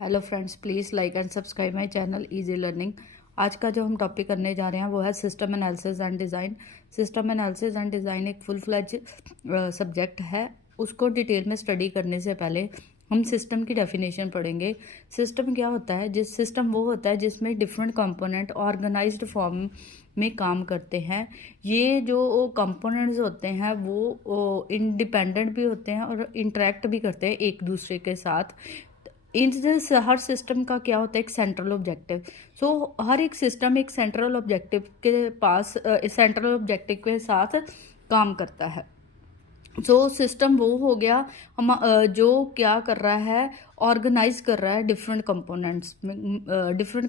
Hello friends, please like and subscribe my channel easy learning. आज का जो हम टॉपिक करने जा रहे हैं वो है system analysis and design. System analysis and design एक फुल फ्लैज सब्जेक्ट है। उसको डिटेल में स्टडी करने से पहले हम सिस्टम की डेफिनेशन पढ़ेंगे। सिस्टम क्या होता है? सिस्टम वो होता है जिसमें डिफरेंट कंपोनेंट ऑर्गेनाइज्ड फॉर्म में काम करते हैं। ये जो कंपोनेंट्स होते हैं वो इंडिपेंडेंट भी होते हैं और इंटरेक्ट भी करते हैं एक दूसरे के साथ। इन हर सिस्टम का क्या होता है? एक सेंट्रल ऑब्जेक्टिव। सो हर एक सिस्टम एक सेंट्रल ऑब्जेक्टिव के पास सेंट्रल ऑब्जेक्टिव के साथ काम करता है। सिस्टम वो हो गया हम जो क्या कर रहा है, ऑर्गेनाइज कर रहा है डिफरेंट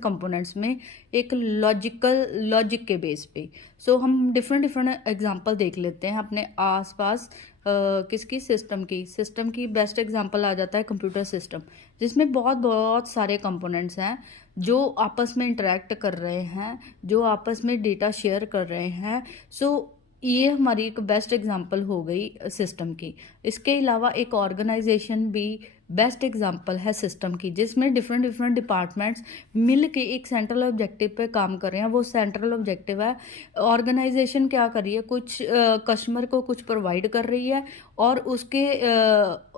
कंपोनेंट्स में एक लॉजिक के बेस पे। हम डिफरेंट एग्जांपल देख लेते हैं अपने आसपास। किसकी? सिस्टम की बेस्ट एग्जांपल आ जाता है कंप्यूटर सिस्टम, जिसमें बहुत बहुत सारे कंपोनेंट्स हैं जो आपस में इंटरेक्ट कर रहे हैं, जो आपस में डेटा शेयर कर रहे हैं। ये हमारी एक बेस्ट एग्जांपल हो गई सिस्टम की। इसके अलावा एक ऑर्गेनाइजेशन भी बेस्ट एग्जांपल है सिस्टम की, जिसमें डिफरेंट डिपार्टमेंट्स मिल के एक सेंट्रल ऑब्जेक्टिव पे काम कर रहे हैं। वो सेंट्रल ऑब्जेक्टिव है, ऑर्गेनाइजेशन क्या कर रही है, कुछ कस्टमर को कुछ प्रोवाइड कर रही है और उसके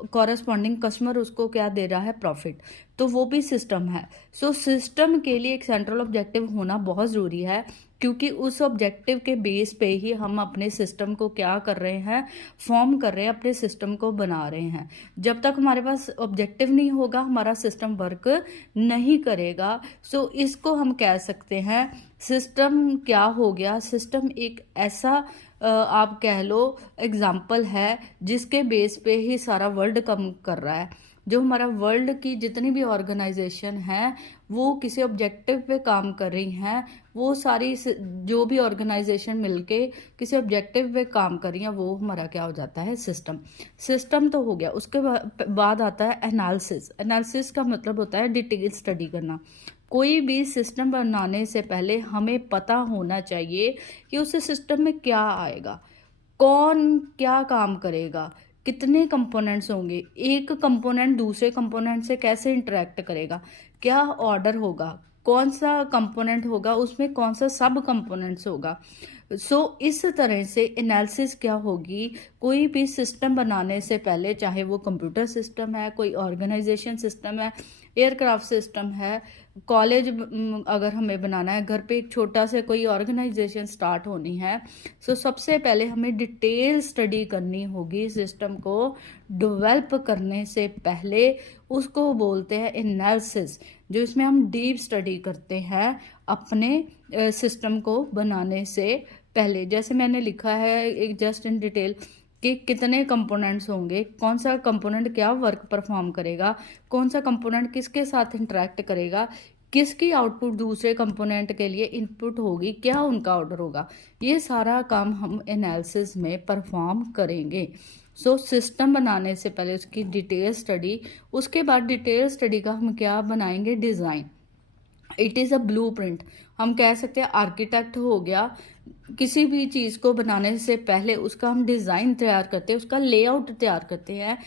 कॉरस्पॉन्डिंग कस्टमर उसको क्या दे रहा है? प्रॉफिट। तो वो भी सिस्टम है। सिस्टम के लिए एक सेंट्रल ऑब्जेक्टिव होना बहुत ज़रूरी है, क्योंकि उस ऑब्जेक्टिव के बेस पे ही हम अपने सिस्टम को क्या कर रहे हैं? फॉर्म कर रहे हैं, अपने सिस्टम को बना रहे हैं। जब तक हमारे पास ऑब्जेक्टिव नहीं होगा, हमारा सिस्टम वर्क नहीं करेगा। इसको हम कह सकते हैं सिस्टम क्या हो गया? सिस्टम एक ऐसा आप कह लो एग्जाम्पल है जिसके बेस पे ही सारा वर्ल्ड काम कर रहा है। जो हमारा वर्ल्ड की जितनी भी ऑर्गेनाइजेशन है वो किसी ऑब्जेक्टिव पे काम कर रही हैं। वो सारी जो भी ऑर्गेनाइजेशन मिलके किसी ऑब्जेक्टिव पे काम कर रही हैं, वो हमारा क्या हो जाता है? सिस्टम तो हो गया। उसके बाद आता है एनालिसिस। एनालिसिस का मतलब होता है डिटेल स्टडी करना। कोई भी सिस्टम बनाने से पहले हमें पता होना चाहिए कि उस सिस्टम में क्या आएगा, कौन क्या काम करेगा, कितने कंपोनेंट्स होंगे, एक कंपोनेंट दूसरे कंपोनेंट से कैसे इंटरेक्ट करेगा, क्या ऑर्डर होगा, कौन सा कंपोनेंट होगा, उसमें कौन सा सब कंपोनेंट्स होगा। इस तरह से एनालिसिस क्या होगी? कोई भी सिस्टम बनाने से पहले, चाहे वो कंप्यूटर सिस्टम है, कोई ऑर्गेनाइजेशन सिस्टम है, एयरक्राफ्ट सिस्टम है, कॉलेज अगर हमें बनाना है, घर पे एक छोटा से कोई ऑर्गेनाइजेशन स्टार्ट होनी है, सबसे पहले हमें डिटेल स्टडी करनी होगी। सिस्टम को डेवलप करने से पहले उसको बोलते हैं एनालिसिस, जो इसमें हम डीप स्टडी करते हैं अपने सिस्टम को बनाने से पहले। जैसे मैंने लिखा है एक जस्ट इन डिटेल कि कितने कंपोनेंट्स होंगे, कौन सा कंपोनेंट क्या वर्क परफॉर्म करेगा, कौन सा कंपोनेंट किसके साथ इंटरेक्ट करेगा, किसकी आउटपुट दूसरे कंपोनेंट के लिए इनपुट होगी, क्या उनका ऑर्डर होगा। ये सारा काम हम एनालिसिस में परफॉर्म करेंगे। सिस्टम बनाने से पहले उसकी डिटेल स्टडी, उसके बाद डिटेल स्टडी का हम क्या बनाएंगे? Design. It is a blueprint. हम कह सकते हैं आर्किटेक्ट हो गया। किसी भी चीज़ को बनाने से पहले उसका हम डिज़ाइन तैयार करते हैं, उसका लेआउट तैयार करते हैं।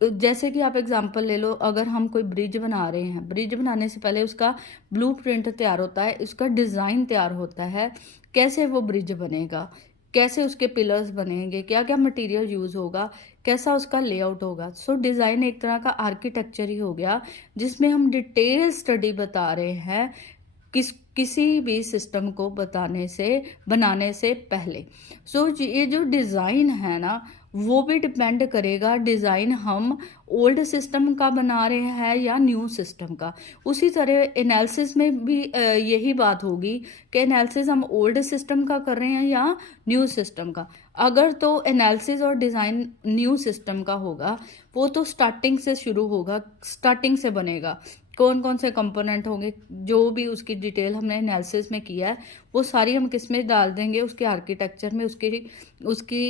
जैसे कि आप एग्जांपल ले लो, अगर हम कोई ब्रिज बना रहे हैं, ब्रिज बनाने से पहले उसका ब्लूप्रिंट तैयार होता है, उसका डिज़ाइन तैयार होता है, कैसे वो ब्रिज बनेगा, कैसे उसके पिलर्स बनेंगे, क्या क्या मटेरियल यूज़ होगा, कैसा उसका लेआउट होगा। डिज़ाइन एक तरह का आर्किटेक्चर ही हो गया, जिसमें हम डिटेल स्टडी बता रहे हैं किसी भी सिस्टम को बनाने से पहले। ये जो डिज़ाइन है ना, वो भी डिपेंड करेगा डिज़ाइन हम ओल्ड सिस्टम का बना रहे हैं या न्यू सिस्टम का। उसी तरह एनालिसिस में भी यही बात होगी कि एनालिसिस हम ओल्ड सिस्टम का कर रहे हैं या न्यू सिस्टम का। अगर तो एनालिसिस और डिज़ाइन न्यू सिस्टम का होगा, वो तो स्टार्टिंग से शुरू होगा, स्टार्टिंग से बनेगा। कौन कौन से कंपोनेंट होंगे, जो भी उसकी डिटेल हमने एनालिसिस में किया है, वो सारी हम किस में डाल देंगे? उसके आर्किटेक्चर में, उसकी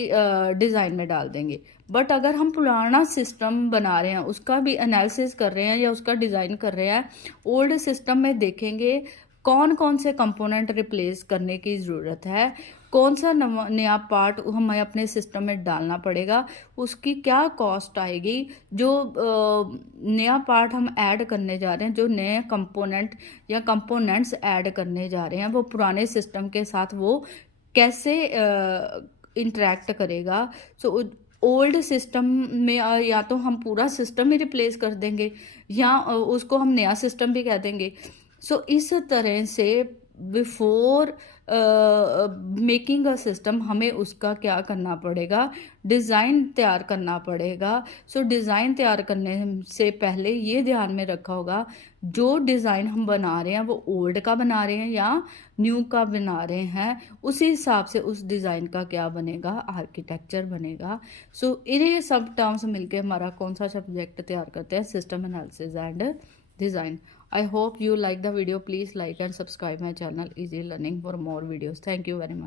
डिज़ाइन में डाल देंगे। बट अगर हम पुराना सिस्टम बना रहे हैं, उसका भी एनालिसिस कर रहे हैं या उसका डिज़ाइन कर रहे हैं, ओल्ड सिस्टम में देखेंगे कौन कौन से कंपोनेंट रिप्लेस करने की ज़रूरत है, कौन सा नया पार्ट हमें अपने सिस्टम में डालना पड़ेगा, उसकी क्या कॉस्ट आएगी, जो नया पार्ट हम ऐड करने जा रहे हैं, जो नए कंपोनेंट या कंपोनेंट्स ऐड करने जा रहे हैं, वो पुराने सिस्टम के साथ वो कैसे इंटरेक्ट करेगा। सो ओल्ड सिस्टम में या तो हम पूरा सिस्टम ही रिप्लेस कर देंगे या उसको हम नया सिस्टम भी कह देंगे। सो इस तरह से बिफोर मेकिंग अ सिस्टम हमें उसका क्या करना पड़ेगा, डिज़ाइन तैयार करना पड़ेगा। सो डिज़ाइन तैयार करने से पहले ये ध्यान में रखा होगा जो डिज़ाइन हम बना रहे हैं वो ओल्ड का बना रहे हैं या न्यू का बना रहे हैं, उसी हिसाब से उस डिज़ाइन का क्या बनेगा, आर्किटेक्चर बनेगा। सो इन्हें सब टर्म्स मिलके हमारा कौन सा सब्जेक्ट तैयार करते हैं, system analysis and design. I hope you like the video. Please like and subscribe my channel Easy Learning for more videos. Thank you very much.